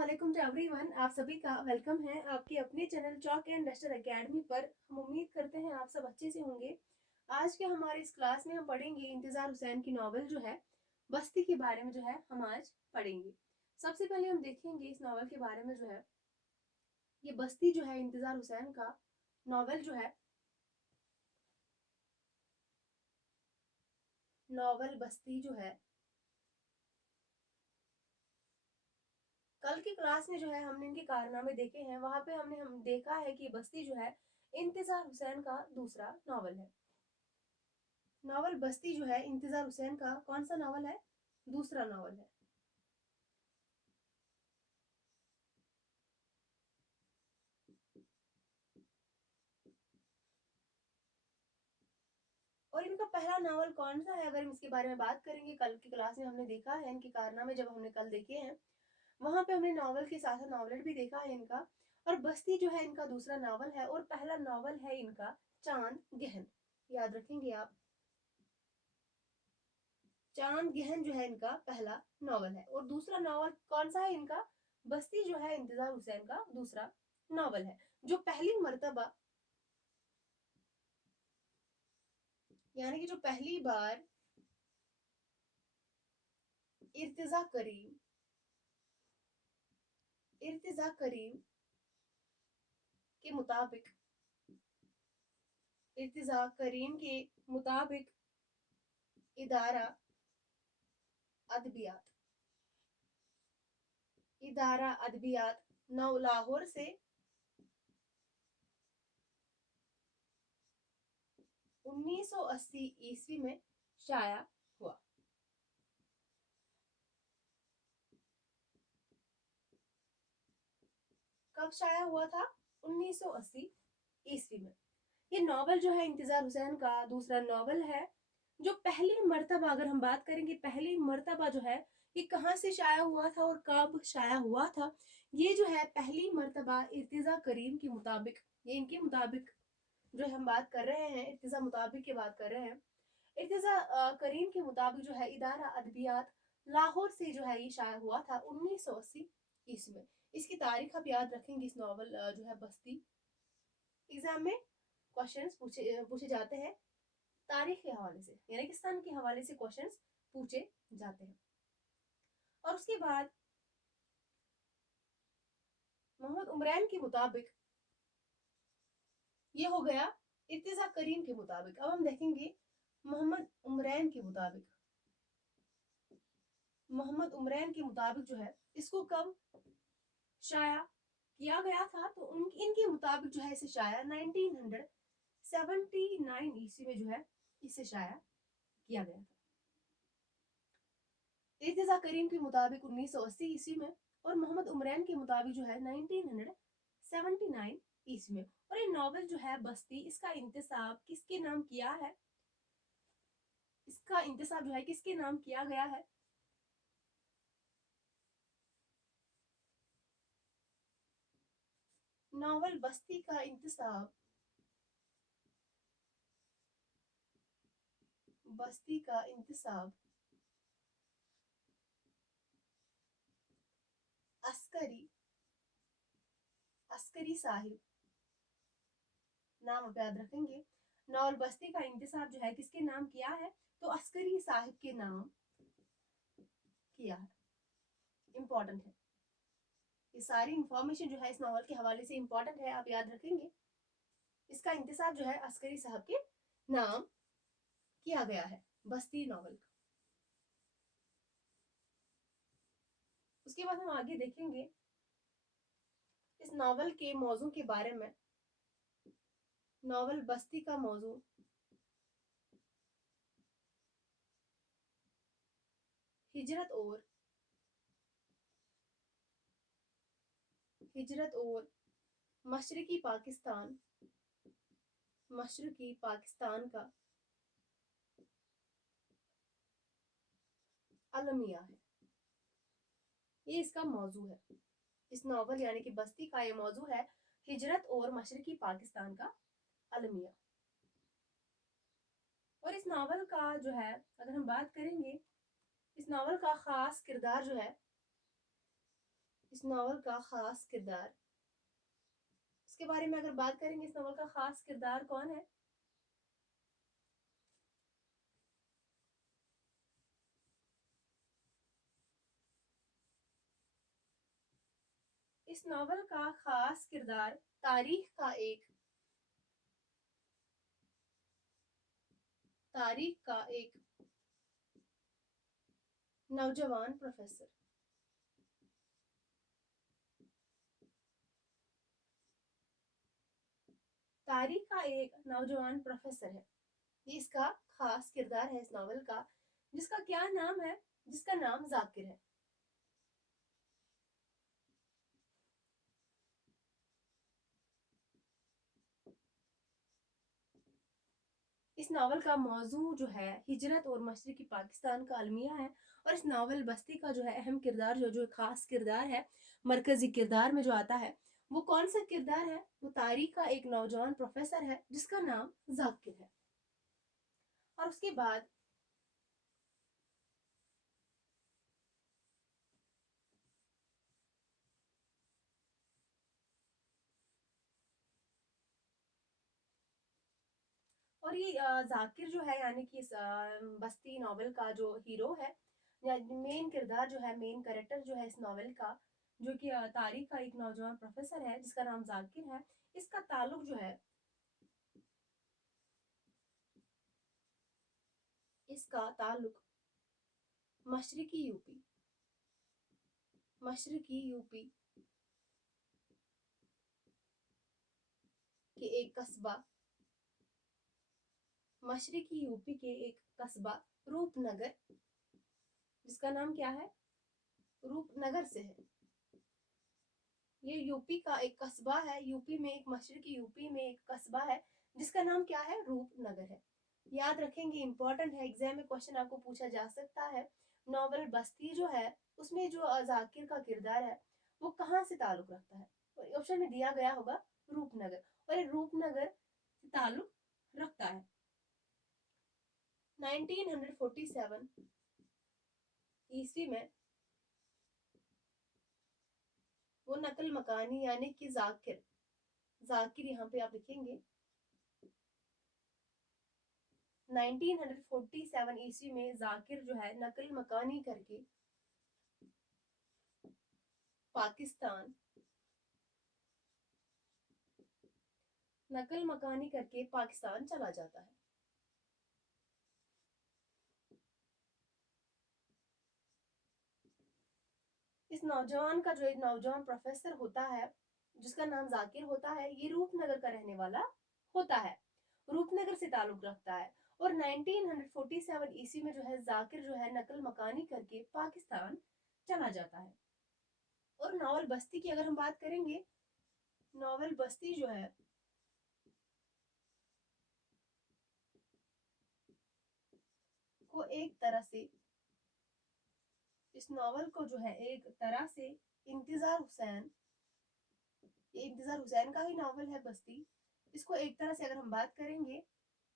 अस्सलामुअलैकुम to everyone. आप सभी का वेलकम है आपके अपने channel chalk and duster academy पर। हम उम्मीद करते हैं आप सब अच्छे से होंगे। आज के हमारे इस क्लास में हम पढ़ेंगे इंतजार हुसैन की नॉवल जो है बस्ती के बारे में जो है हम आज पढ़ेंगे। सबसे पहले हम देखेंगे इस नॉवल के बारे में जो है ये बस्ती जो है इंतजार हुसैन का नॉवल जो है नॉवल बस्ती जो है कल की क्लास में जो है हमने इनके कारनामे देखे हैं। वहां पे हम देखा है कि बस्ती जो है इंतजार हुसैन का दूसरा नॉवल है। नॉवल बस्ती जो है इंतजार हुसैन का कौन सा नॉवल है? दूसरा नॉवल है। और इनका पहला नॉवल कौन सा है अगर हम इसके बारे में बात करेंगे? कल की क्लास में हमने देखा है इनके कारनामे, जब हमने कल देखे हैं वहां पे हमने नॉवल के साथ साथ नॉवलेट भी देखा है इनका। और बस्ती जो है इनका दूसरा नॉवल है और पहला नॉवल है इनका चांद गहन। याद रखेंगे आप, चांद गहन जो है इनका पहला नॉवल है और दूसरा नॉवल कौन सा है इनका? बस्ती जो है इंतजार हुसैन का दूसरा नॉवल है। जो पहली मर्तबा यानी कि जो पहली बार इर्तिजा करीम इर्तिजा करीम के मुताबिक इर्तिजा करीम के मुताबिक इदारा अदबियात इदारा अदबियात नौ लाहौर से 1980 ईस्वी में शाया हुआ। कब शाया हुआ था? 1980 ईस्वी में। ये नॉवल जो है इंतजार हुसैन का दूसरा नॉवल है। जो पहली मर्तबा अगर हम बात करेंगे, पहली मर्तबा जो है ये कहाँ से शाया हुआ था और कब शाया हुआ था? ये जो है पहली मर्तबा इर्तिजा करीम के मुताबिक, ये इनके मुताबिक जो हम बात कर रहे हैं, इर्तिजा मुताबिक की बात कर रहे हैं। इर्तिजा करीम के मुताबिक जो है इदारा अदबियात लाहौर से जो है ये शाया हुआ था 1980 ईस्वी में। इसकी तारीख आप याद रखेंगे। इस नॉवल जो है बस्ती, एग्जाम में क्वेश्चंस पूछे जाते हैं तारीख के हवाले से, यानी कि सन के हवाले से क्वेश्चंस पूछे जाते हैं। और उसके बाद मोहम्मद उमरान के मुताबिक ये हो गया इर्तिजा करीम के मुताबिक। अब हम देखेंगे मोहम्मद उमरान के मुताबिक। मोहम्मद उमरान के मुताबिक जो है इसको कब शाया किया गया था? तो इनके मुताबिक जो है इसे शाया 1979 ईस्वी में जो है इसे शाया किया गया था। इर्तिजा करीम के मुताबिक 1980 ईस्वी में और मोहम्मद उमरान के मुताबिक जो है 1979 ईस्वी में। और ये नॉवल जो है बस्ती, इसका इंतसाब किसके नाम किया है? इसका इंतसाब जो है किसके नाम किया गया है? नॉवल बस्ती का इंतसाब बस्ती का इंतसाब अस्करी अस्करी साहिब, नाम आप याद रखेंगे। नॉवल बस्ती का इंतसाब जो है किसके नाम किया है? तो अस्करी साहिब के नाम किया है। इंपॉर्टेंट है, ये सारी इंफॉर्मेशन जो है इस नॉवल के हवाले से इंपॉर्टेंट है, आप याद रखेंगे। इसका इंतसाब जो है अस्करी साहब के नाम किया गया है, बस्ती नॉवल का। उसके बाद हम आगे देखेंगे इस नॉवल के मौजू के बारे में। नॉवल बस्ती का मौजू हिजरत और मशरकी पाकिस्तान का अलमिया है। ये इसका मौजू है। इस नॉवल यानी कि बस्ती का ये मौजू है हिजरत और मशरकी पाकिस्तान का अलमिया। और इस नॉवल का जो है अगर हम बात करेंगे, इस नॉवल का खास किरदार जो है اس ناول کا خاص کردار، اس کے بارے میں اگر بات کریں گے اس ناول کا خاص کردار کون ہے؟ اس ناول کا خاص کردار تاریخ کا ایک نوجوان پروفیسر، تاریخ کا ایک نوجوان پروفیسر ہے، یہ اس کا خاص کردار ہے اس ناول کا، جس کا کیا نام ہے؟ جس کا نام ذاکر ہے۔ اس ناول کا موضوع جو ہے ہجرت اور مشرقی پاکستان کا المیہ ہے، اور اس ناول بستی کا جو ہے اہم کردار جو خاص کردار ہے، مرکزی کردار میں جو آتا ہے وہ کون سا کردار ہے؟ وہ تاریخ کا ایک نوجوان پروفیسر ہے جس کا نام ذاکر ہے۔ اور اس کے بعد اور یہ ذاکر جو ہے یعنی کہ اس بستی ناول کا جو ہیرو ہے یا مین کردار جو ہے، مین کریکٹر جو ہے اس ناول کا، جو کہ تاریخ کا ایک نوجوان پروفیسر ہے جس کا نام ذاکر ہے، اس کا تعلق جو ہے، اس کا تعلق مشرقی یوپی کے ایک قصبہ، مشرقی یوپی کے ایک قصبہ روپ نگر، جس کا نام کیا ہے؟ روپ نگر سے ہے۔ یہ یوپی کا ایک قصبہ ہے، یوپی میں ایک مشرقی یوپی میں ایک قصبہ ہے جس کا نام کیا ہے؟ روپ نگر ہے۔ یاد رکھیں گے، امپورٹنٹ ہے، ایگزام میں کوشچن آپ کو پوچھا جا سکتا ہے۔ ناول بستی جو ہے اس میں جو ذاکر کا کردار ہے وہ کہاں سے تعلق رکھتا ہے؟ آپشن میں دیا گیا ہوگا روپ نگر، اور یہ روپ نگر سے تعلق رکھتا ہے۔ 1947 عیسوی میں وہ نقل مکانی یعنی کہ ذاکر یہاں پہ آپ لکھیں گے 1947 عیسوی میں ذاکر جو ہے نقل مکانی کر کے پاکستان چلا جاتا ہے۔ اس نوجوان کا جو ایک نوجوان پروفیسر ہوتا ہے جس کا نام ذاکر ہوتا ہے، یہ روپ نگر کا رہنے والا ہوتا ہے، روپ نگر سے تعلق رکھتا ہے، اور 1947 عیسوی میں جو ہے ذاکر جو ہے نقل مکانی کر کے پاکستان چلا جاتا ہے۔ اور ناول بستی کی اگر ہم بات کریں گے، ناول بستی جو ہے کو ایک طرح سے، اس ناول کو جو ہے ایک طرح سے انتظار حسین کا ہی ناول ہے بستی، اس کو ایک طرح سے اگر ہم بات کریں گے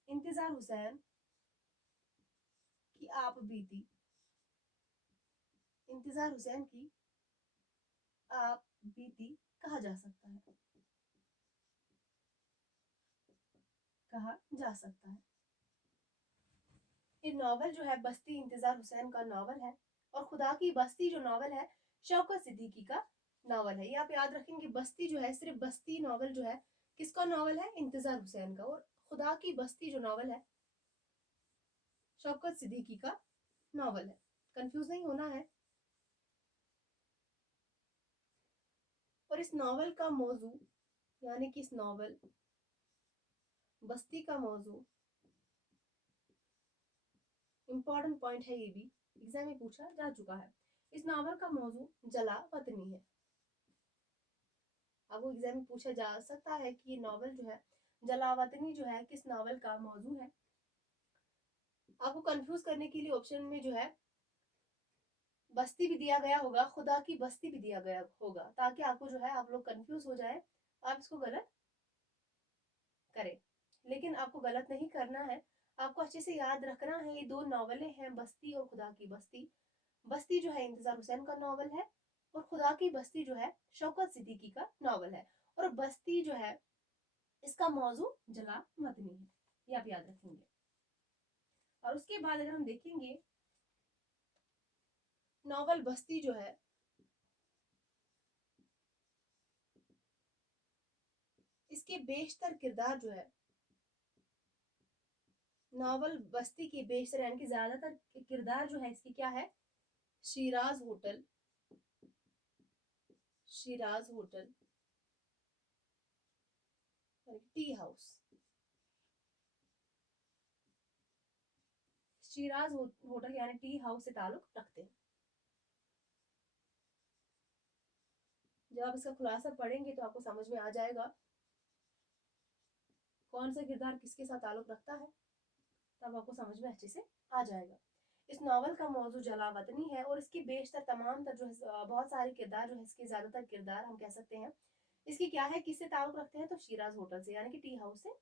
انتظار حسین کی آپ بیتی، انتظار حسین کی آپ بیتی کہا جا سکتا ہے، یہ ناول جو ہے بستی انتظار حسین کا ناول ہے، اور خدا کی بستی جو ناول ہے شوکت صدیقی کا ناول ہے۔ یہ آپ یاد رکھیں کہ بستی جو ہے، صرف بستی ناول جو ہے کس کا ناول ہے؟ انتظار حسین کا، اور خدا کی بستی جو ناول ہے شوکت صدیقی کا ناول ہے، کنفیوز نہیں ہونا ہے۔ اور اس ناول کا موضوع یعنی کہ اس ناول بستی کا موضوع، امپورٹنٹ پوائنٹ ہے، یہ بھی ایگزام میں پوچھا جا چکا ہے، اس ناول کا موضوع جلا وطنی ہے۔ اب وہ ایگزام میں پوچھا جا سکتا ہے کہ یہ ناول جو ہے جلا وطنی جو ہے کس ناول کا موضوع ہے۔ آپ کو کنفیوز کرنے کے لیے آپشن میں جو ہے بستی بھی دیا گیا ہوگا، خدا کی بستی بھی دیا گیا ہوگا، تاکہ آپ کو جو ہے آپ لوگ کنفیوز ہو جائے، آپ اس کو غلط کریں، لیکن آپ کو غلط نہیں کرنا ہے، آپ کو اچھے سے یاد رکھنا ہے۔ یہ دو ناولیں ہیں، بستی اور خدا کی بستی۔ بستی جو ہے انتظار حسین کا ناول ہے، और खुदा की बस्ती जो है शौकत सिद्दीकी का नॉवल है। और बस्ती जो है इसका मौजू जला वतनी है, ये आप याद रखेंगे। और उसके बाद अगर हम देखेंगे नॉवल बस्ती जो है इसके बेशतर किरदार जो है, नॉवल बस्ती के बेशतर यानी कि ज्यादातर किरदार जो है इसकी क्या है, Siraj hotel, Siraj hotel tea house, Siraj hotel यानी टी हाउस से ताल्लुक रखते हैं। जब आप इसका खुलासा पढ़ेंगे तो आपको समझ में आ जाएगा कौन सा किरदार किसके साथ ताल्लुक रखता है, तब आपको समझ में अच्छे से आ जाएगा। इस नावल का मौजू जला वतनी है और इसकी बेशतर तमाम तर जो है बहुत सारे किरदार जो है इसके ज्यादातर किरदार हम कह सकते हैं इसकी क्या है, किससे ताल्लुक रखते हैं, तो शिराज होटल से यानी कि टी हाउस से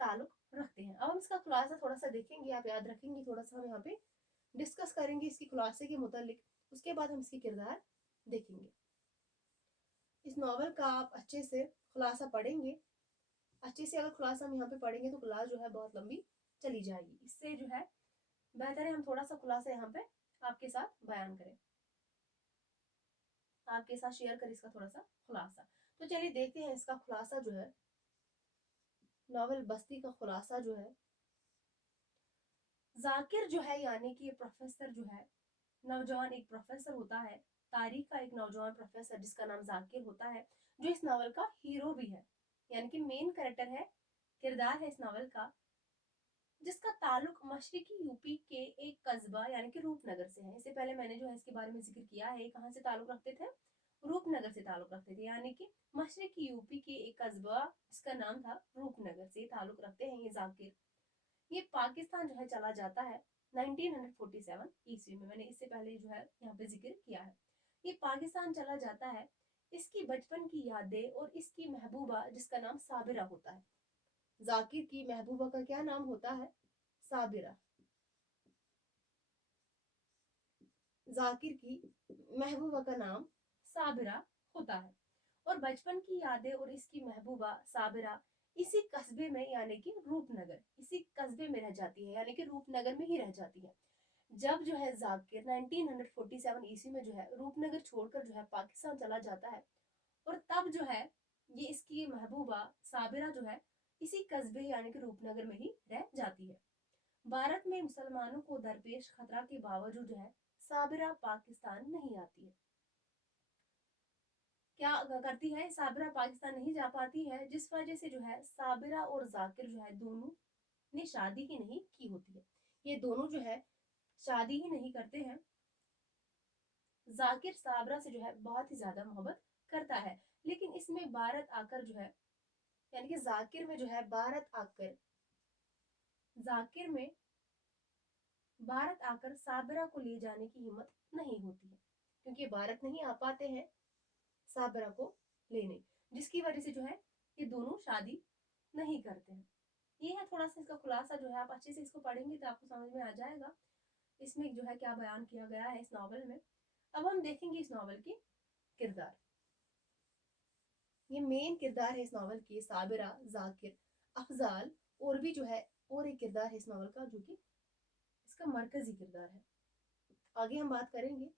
ताल्लुक रखते हैं। अब हम इसका खुलासा थोड़ा सा देखेंगे, आप याद रखेंगे, थोड़ा सा हम यहाँ पे डिस्कस करेंगे इसके खुलासे के मुतालिक, उसके बाद हम इसके किरदार देखेंगे। इस नावल का आप अच्छे से खुलासा पढ़ेंगे, अच्छे से अगर खुलासा हम यहाँ पे पढ़ेंगे तो क्लास जो है बहुत लंबी चली जाएगी, इससे जो है बेहतर है हम थोड़ा सा खुलासा यहाँ पे आपके साथ बयान करें, आपके साथ शेयर करें इसका थोड़ा सा खुलासा। तो चलिए देखते हैं इसका खुलासा जो है, नॉवल बस्ती का खुलासा जो है। जाकिर जो है यानी कि प्रोफेसर जो है, नौजवान एक प्रोफेसर होता है, तारीख का एक नौजवान प्रोफेसर जिसका नाम जाकिर होता है, जो इस नावल का हीरो भी है, यानी कि मेन कैरेक्टर है, किरदार है इस नावल का, जिसका ताल्लुक मशरकी यूपी के एक कस्बा यानी कि रूपनगर से है। इससे पहले मैंने जो है इसके बारे में जिक्र किया है, कहाँ से ताल्लुक रखते थे, रूपनगर से ताल्लुक रखते थे, यानी कि मशरकी यूपी के एक कस्बा जिसका नाम था रूपनगर से ताल्लुक रखते हैं ये जाकिर। ये पाकिस्तान जो है चला जाता है 1947 ईस्वी में, मैंने इससे पहले जो है यहाँ पे जिक्र किया है। ये पाकिस्तान चला जाता है, इसकी बचपन की यादें और इसकी महबूबा जिसका नाम साबिरा होता है, जाकिर की महबूबा का क्या नाम होता है, साबिरा, जाकिर की महबूबा का नाम साबिरा होता है। और बचपन की यादें और इसकी महबूबा साबिरा इसी कस्बे में यानी कि रूपनगर, इसी कस्बे में रह जाती है, यानी कि रूपनगर में ही रह जाती है। जब जो है जाकिर 1947 ईस्वी में जो है रूपनगर छोड़कर जो है पाकिस्तान चला जाता है, और तब जो है ये इसकी महबूबा साबिरा जो है इसी कस्बे यानी कि रूपनगर में ही रह जाती है। भारत में मुसलमानों को दरपेश खतरा के बावजूद जो है साबिरा पाकिस्तान नहीं आती है। क्या करती है, साबिरा पाकिस्तान नहीं जा पाती है, जिस वजह से जो है साबिरा और जाकिर जो है दोनों ने शादी ही नहीं की होती है, ये दोनों जो है शादी ही नहीं करते हैं। जाकिर साबिरा से जो है बहुत ही ज्यादा मोहब्बत करता है, लेकिन इसमें भारत आकर जो है, यानी कि जाकिर में जो है भारत आकर, जाकिर में भारत आकर साबिरा को ले जाने की हिम्मत नहीं होती है, क्योंकि भारत नहीं आ पाते हैं साबिरा को लेने, जिसकी वजह से जो है ये दोनों शादी नहीं करते हैं। ये है थोड़ा सा इसका खुलासा, जो है आप अच्छे से इसको पढ़ेंगे तो आपको समझ में आ जाएगा इसमें जो है क्या बयान किया गया है इस नावल में। अब हम देखेंगे इस नावल के किरदार, ये मेन किरदार है इस नावल की, साबिरा, जाकिर, अफजाल, और भी जो है और एक किरदार है इस नावल का जो कि इसका मरकजी किरदार है, आगे हम बात करेंगे।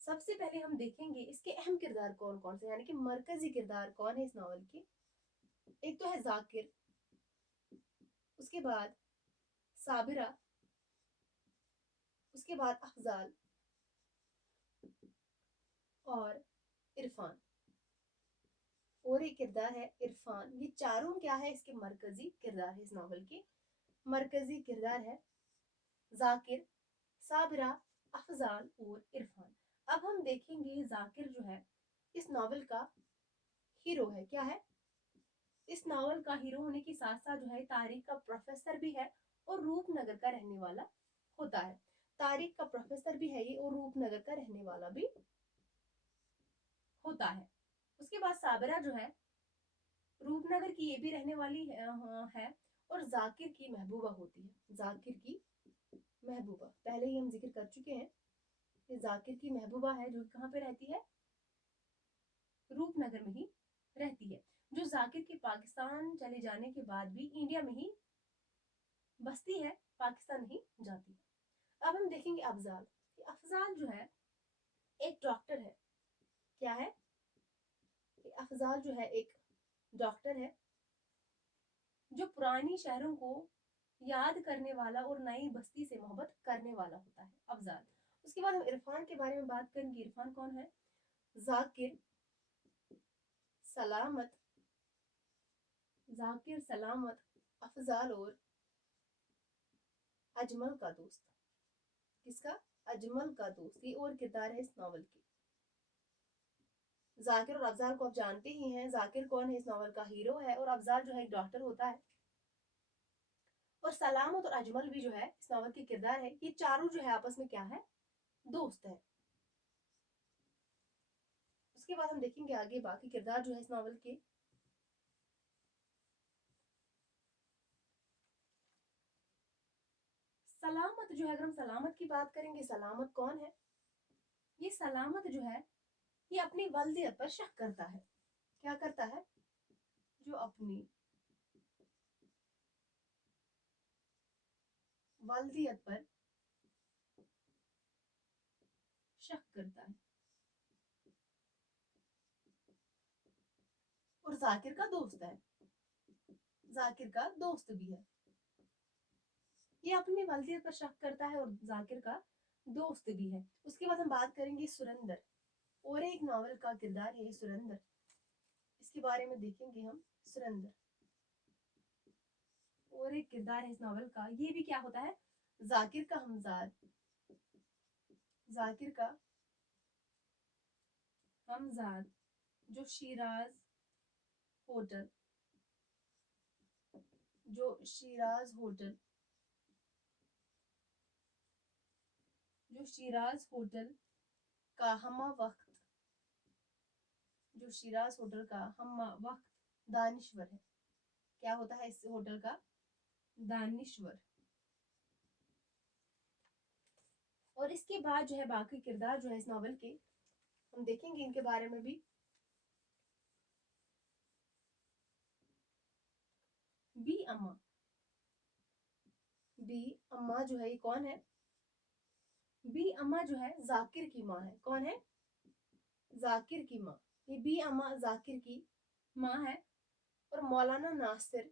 सबसे पहले हम देखेंगे इसके अहम किरदार कौन कौन से, यानी कि मरकजी किरदार कौन है इस नावल के। एक तो है जाकिर, उसके बाद साबिरा, उसके बाद अफजाल और इरफान, और एक किरदार है इरफान। ये चारों क्या है, इसके मरकजी किरदार है, इस नावल के मरकजी किरदार है जाकिर, साबिरा, अफजाल और इरफान। अब हम देखेंगे जाकिर जो है इस नावल का हीरो है, क्या है, इस नावल का हीरो होने के साथ साथ जो है तारीख का प्रोफेसर भी है और रूपनगर का रहने वाला होता है। तारीख का प्रोफेसर भी है ये और रूपनगर का रहने वाला भी होता है। उसके बाद साबिरा जो है रूपनगर की ये भी रहने वाली है और जाकिर की महबूबा होती है, जाकिर की महबूबा पहले ही हम जिक्र कर चुके हैं। یہ ذاکر کی محبوبہ ہے جو کہاں پہ رہتی ہے؟ روپ نگر میں ہی رہتی ہے، جو ذاکر کے پاکستان چلے جانے کے بعد بھی انڈیا میں ہی بستی ہے، پاکستان نہیں جاتی ہے۔ اب ہم دیکھیں گے افضال۔ افضال جو ہے ایک ڈاکٹر ہے، کیا ہے؟ افضال جو ہے ایک ڈاکٹر ہے جو پرانی شہروں کو یاد کرنے والا اور نئی بستی سے محبت کرنے والا ہوتا ہے افضال۔ اس کے بعد ہم عرفان کے بارے میں بات کریں گے۔ عرفان کون ہے؟ ذاکر، سلامت، ذاکر، سلامت، افضال اور اجمل کا دوست۔ کس کا؟ اجمل کا دوست۔ یہ اور کردار ہے اس ناول کے۔ ذاکر اور افضال کو آپ جانتے ہی ہیں۔ ذاکر کون ہے؟ اس ناول کا ہیرو ہے، اور افضال جو ہے ایک ڈاکٹر ہوتا ہے، اور سلامت اور اجمل بھی جو ہے اس ناول کے کردار ہے۔ یہ چاروں جو ہے آپس میں کیا ہے؟ دوست ہے۔ اس کے بعد ہم دیکھیں گے آگے باقی کردار جو ہے اس ناول کے۔ سلامت جو ہے، اگر ہم سلامت کی بات کریں گے، سلامت کون ہے؟ یہ سلامت جو ہے یہ اپنی والدیت پر شک کرتا ہے۔ کیا کرتا ہے؟ جو اپنی والدیت پر شک کرتا ہے، اور ذاکر کا دوست ہے، ذاکر کا دوست بھی ہے۔ یہ اپنی والدیت پر شک کرتا ہے اور ذاکر کا دوست بھی ہے۔ اس کے بعد ہم بات کریں گے سرندر، اور ایک ناول کا کردار ہے سرندر۔ اس کے بارے میں دیکھیں گے ہم سرندر، اور ایک کردار ہے اس ناول کا۔ یہ بھی کیا ہوتا ہے؟ ذاکر کا ہمزاد، ذاکر کا ہمزاد، جو شیراز ہوٹل، جو شیراز ہوٹل، جو شیراز ہوٹل کا ہمہ وقت، جو شیراز ہوٹل کا ہمہ وقت دانشور ہے۔ کیا ہوتا ہے اس ہوٹل کا؟ دانشور۔ اور اس کے بعد جو ہے باقی کردار جو ہے اس ناول کے ہم دیکھیں گے ان کے بارے میں بھی۔ بی اما، بی اما جو ہے یہ کون ہے؟ بی اما جو ہے ذاکر کی ماں ہے۔ کون ہے؟ ذاکر کی ماں۔ یہ بی اما ذاکر کی ماں ہے، اور مولانا ناصر،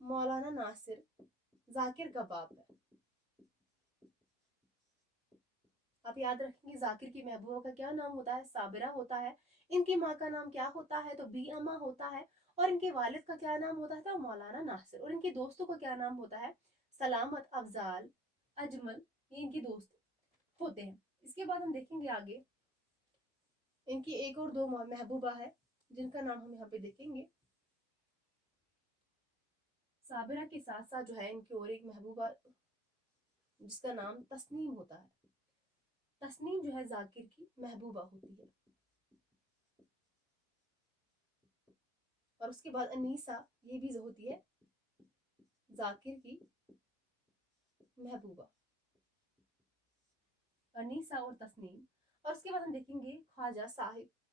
مولانا ناصر ذاکر کا باپ ہے۔ آپ یاد رکھیں گے ذاکر کی محبوبہ کا کیا نام ہوتا ہے؟ صابرہ ہوتا ہے۔ ان کی ماں کا نام کیا ہوتا ہے؟ تو بی اما ہوتا ہے۔ اور ان کے والد کا کیا نام ہوتا تھا؟ مولانا ناصر۔ اور ان کے دوستوں کا کیا نام ہوتا ہے؟ سلامت، افضال، اجمل، یہ ان کے دوست ہوتے ہیں۔ اس کے بعد ہم دیکھیں گے آگے ان کی ایک اور دو محبوبہ ہے جن کا نام ہم یہاں پہ دیکھیں گے۔ صابرہ کے ساتھ ساتھ جو ہے ان کی اور ایک محبوبہ جس کا نام تسنیم ہوتا ہے۔ تسنیم جو ہے ذاکر کی محبوبہ ہوتی ہے۔ اور اس کے بعد انیسہ، یہ بھی ہوتی ہے ذاکر کی محبوبہ، انیسہ اور تسنیم۔ اور اس کے بعد ہم دیکھیں گے خواجہ صاحب،